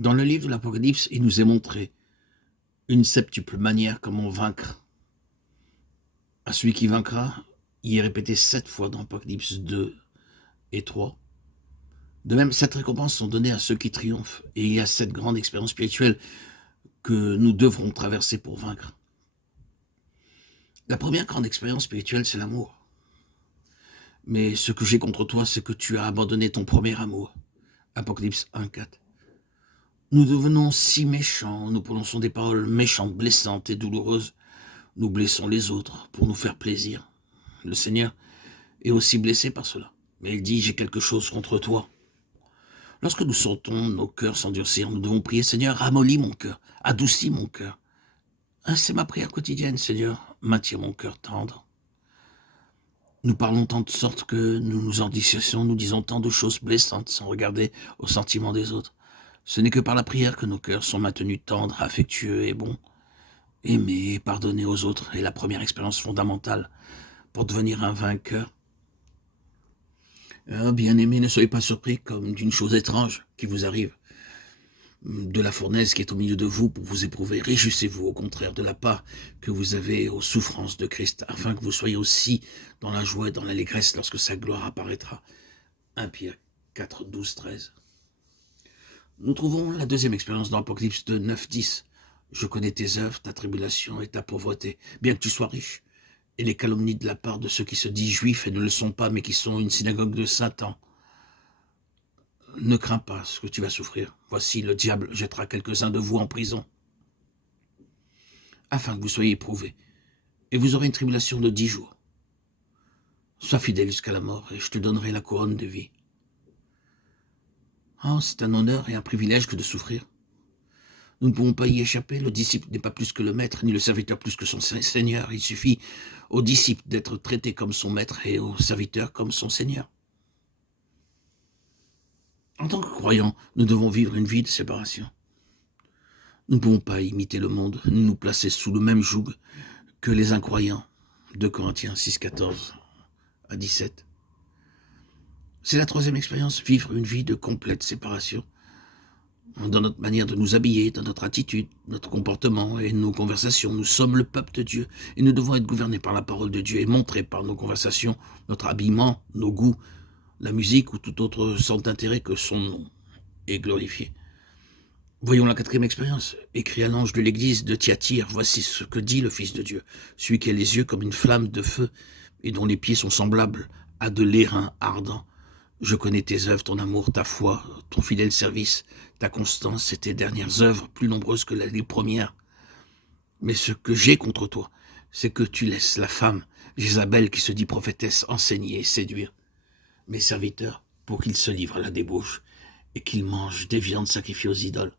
Dans le livre de l'Apocalypse, il nous est montré une septuple manière comment vaincre. À celui qui vaincra, il est répété 7 fois dans Apocalypse 2 et 3. De même, 7 récompenses sont données à ceux qui triomphent, et il y a 7 grandes expériences spirituelles que nous devrons traverser pour vaincre. La première grande expérience spirituelle, c'est l'amour. Mais ce que j'ai contre toi, c'est que tu as abandonné ton premier amour. Apocalypse 1:4. Nous devenons si méchants, nous prononçons des paroles méchantes, blessantes et douloureuses. Nous blessons les autres pour nous faire plaisir. Le Seigneur est aussi blessé par cela. Mais il dit, j'ai quelque chose contre toi. Lorsque nous sentons nos cœurs s'endurcir, nous devons prier, Seigneur, ramollis mon cœur, adoucis mon cœur. C'est ma prière quotidienne, Seigneur, maintiens mon cœur tendre. Nous parlons tant de sorte que nous nous endurcissons, nous disons tant de choses blessantes sans regarder aux sentiments des autres. Ce n'est que par la prière que nos cœurs sont maintenus tendres, affectueux et bons. Aimer et pardonner aux autres est la première expérience fondamentale pour devenir un vainqueur. Bien-aimés, ne soyez pas surpris comme d'une chose étrange qui vous arrive. De la fournaise qui est au milieu de vous pour vous éprouver. Réjouissez-vous au contraire de la part que vous avez aux souffrances de Christ, afin que vous soyez aussi dans la joie et dans l'allégresse lorsque sa gloire apparaîtra. 1 Pierre 4, 12, 13. Nous trouvons la deuxième expérience dans l'Apocalypse de 9, 10. Je connais tes œuvres, ta tribulation et ta pauvreté, bien que tu sois riche, et les calomnies de la part de ceux qui se disent juifs et ne le sont pas, mais qui sont une synagogue de Satan. Ne crains pas ce que tu vas souffrir. Voici, le diable jettera quelques-uns de vous en prison, afin que vous soyez éprouvés, et vous aurez une tribulation de 10 jours. Sois fidèle jusqu'à la mort, et je te donnerai la couronne de vie. C'est un honneur et un privilège que de souffrir. Nous ne pouvons pas y échapper. Le disciple n'est pas plus que le maître, ni le serviteur plus que son seigneur. Il suffit au disciple d'être traité comme son maître et au serviteur comme son seigneur. En tant que croyants, nous devons vivre une vie de séparation. Nous ne pouvons pas imiter le monde, ni nous placer sous le même joug que les incroyants. 2 Corinthiens 6, 14 à 17. C'est la troisième expérience, vivre une vie de complète séparation. Dans notre manière de nous habiller, dans notre attitude, notre comportement et nos conversations, nous sommes le peuple de Dieu et nous devons être gouvernés par la parole de Dieu et montrés par nos conversations, notre habillement, nos goûts, la musique ou toute autre sorte d'intérêt que son nom est glorifié. Voyons la quatrième expérience. Écrit à l'ange de l'église de Thyatire, voici ce que dit le Fils de Dieu, celui qui a les yeux comme une flamme de feu et dont les pieds sont semblables à de l'airain ardent. Je connais tes œuvres, ton amour, ta foi, ton fidèle service, ta constance et tes dernières œuvres, plus nombreuses que les premières. Mais ce que j'ai contre toi, c'est que tu laisses la femme, Jézabel, qui se dit prophétesse, enseigner et séduire mes serviteurs pour qu'ils se livrent à la débauche et qu'ils mangent des viandes sacrifiées aux idoles.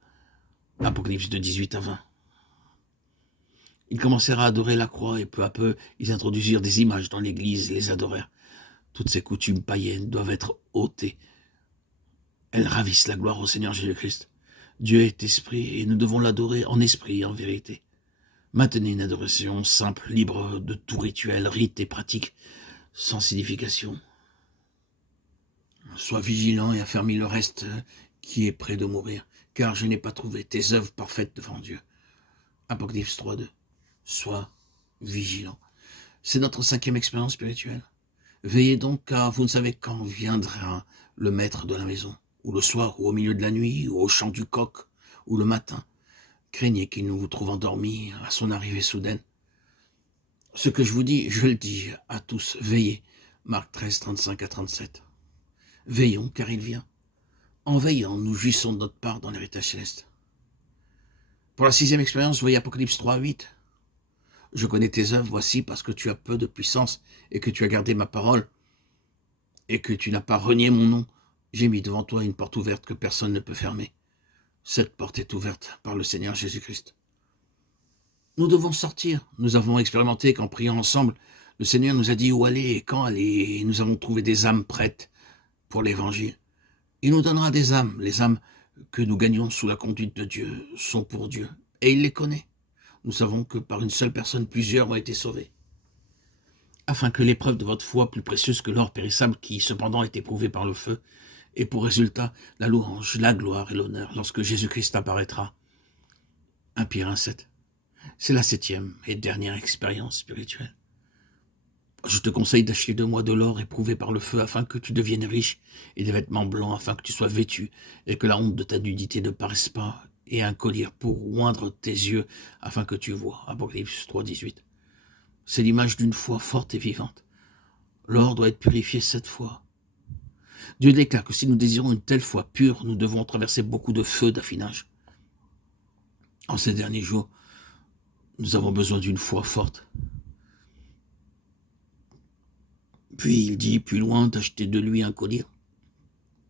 Apocalypse de 18 à 20. Ils commencèrent à adorer la croix et peu à peu, ils introduisirent des images dans l'église et les adorèrent. Toutes ces coutumes païennes doivent être ôtées. Elles ravissent la gloire au Seigneur Jésus-Christ. Dieu est esprit et nous devons l'adorer en esprit et en vérité. Maintenez une adoration simple, libre de tout rituel, rite et pratique, sans signification. Sois vigilant et affermis le reste qui est près de mourir, car je n'ai pas trouvé tes œuvres parfaites devant Dieu. Apocalypse 3:2. Sois vigilant. C'est notre cinquième expérience spirituelle. Veillez donc, car vous ne savez quand viendra le maître de la maison, ou le soir, ou au milieu de la nuit, ou au chant du coq, ou le matin. Craignez qu'il ne vous trouve endormi à son arrivée soudaine. Ce que je vous dis, je le dis à tous, veillez. Marc 13, 35 à 37. Veillons, car il vient. En veillant, nous jouissons de notre part dans l'héritage céleste. Pour la sixième expérience, voyez Apocalypse 3, 8. Je connais tes œuvres, voici, parce que tu as peu de puissance et que tu as gardé ma parole et que tu n'as pas renié mon nom. J'ai mis devant toi une porte ouverte que personne ne peut fermer. Cette porte est ouverte par le Seigneur Jésus-Christ. Nous devons sortir. Nous avons expérimenté qu'en priant ensemble, le Seigneur nous a dit où aller et quand aller, et nous avons trouvé des âmes prêtes pour l'évangile. Il nous donnera des âmes. Les âmes que nous gagnons sous la conduite de Dieu sont pour Dieu, et il les connaît. Nous savons que par une seule personne, plusieurs ont été sauvés. Afin que l'épreuve de votre foi, plus précieuse que l'or périssable, qui cependant est éprouvé par le feu, et pour résultat la louange, la gloire et l'honneur lorsque Jésus-Christ apparaîtra. 1 Pierre 1,7. C'est la 7e et dernière expérience spirituelle. Je te conseille d'acheter de moi de l'or éprouvé par le feu afin que tu deviennes riche et des vêtements blancs afin que tu sois vêtu et que la honte de ta nudité ne paraisse pas et un collier pour oindre tes yeux afin que tu vois. Apocalypse 3,18. C'est l'image d'une foi forte et vivante. L'or doit être purifié 7 fois. Dieu déclare que si nous désirons une telle foi pure, nous devons traverser beaucoup de feux d'affinage. En ces derniers jours, nous avons besoin d'une foi forte. Puis il dit plus loin d'acheter de lui un collier.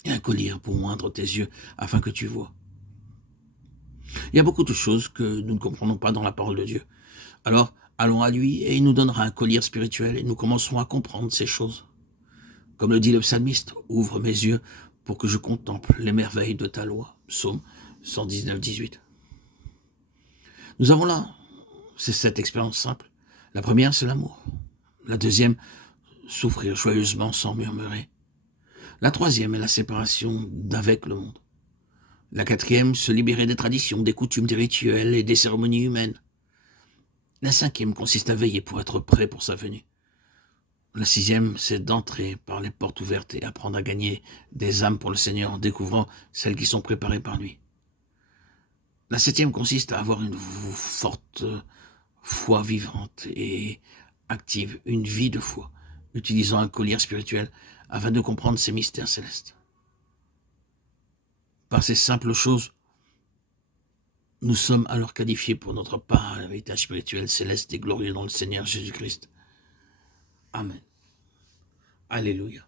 Et un collier pour moindre tes yeux afin que tu vois. Il y a beaucoup de choses que nous ne comprenons pas dans la parole de Dieu. Alors, allons à lui et il nous donnera un collier spirituel et nous commencerons à comprendre ces choses. Comme le dit le psalmiste, ouvre mes yeux pour que je contemple les merveilles de ta loi. Psaume 119, 18. Nous avons là, c'est cette expérience simple. La première, c'est l'amour. La deuxième, souffrir joyeusement sans murmurer. La troisième est la séparation d'avec le monde. La quatrième, se libérer des traditions, des coutumes, des rituels et des cérémonies humaines. La cinquième consiste à veiller pour être prêt pour sa venue. La sixième, c'est d'entrer par les portes ouvertes et apprendre à gagner des âmes pour le Seigneur en découvrant celles qui sont préparées par lui. La septième consiste à avoir une forte foi vivante et active, une vie de foi, utilisant un collier spirituel afin de comprendre ces mystères célestes. Par ces simples choses, nous sommes alors qualifiés pour notre part à l'héritage spirituel céleste et glorieux dans le Seigneur Jésus-Christ. Amen. Alléluia.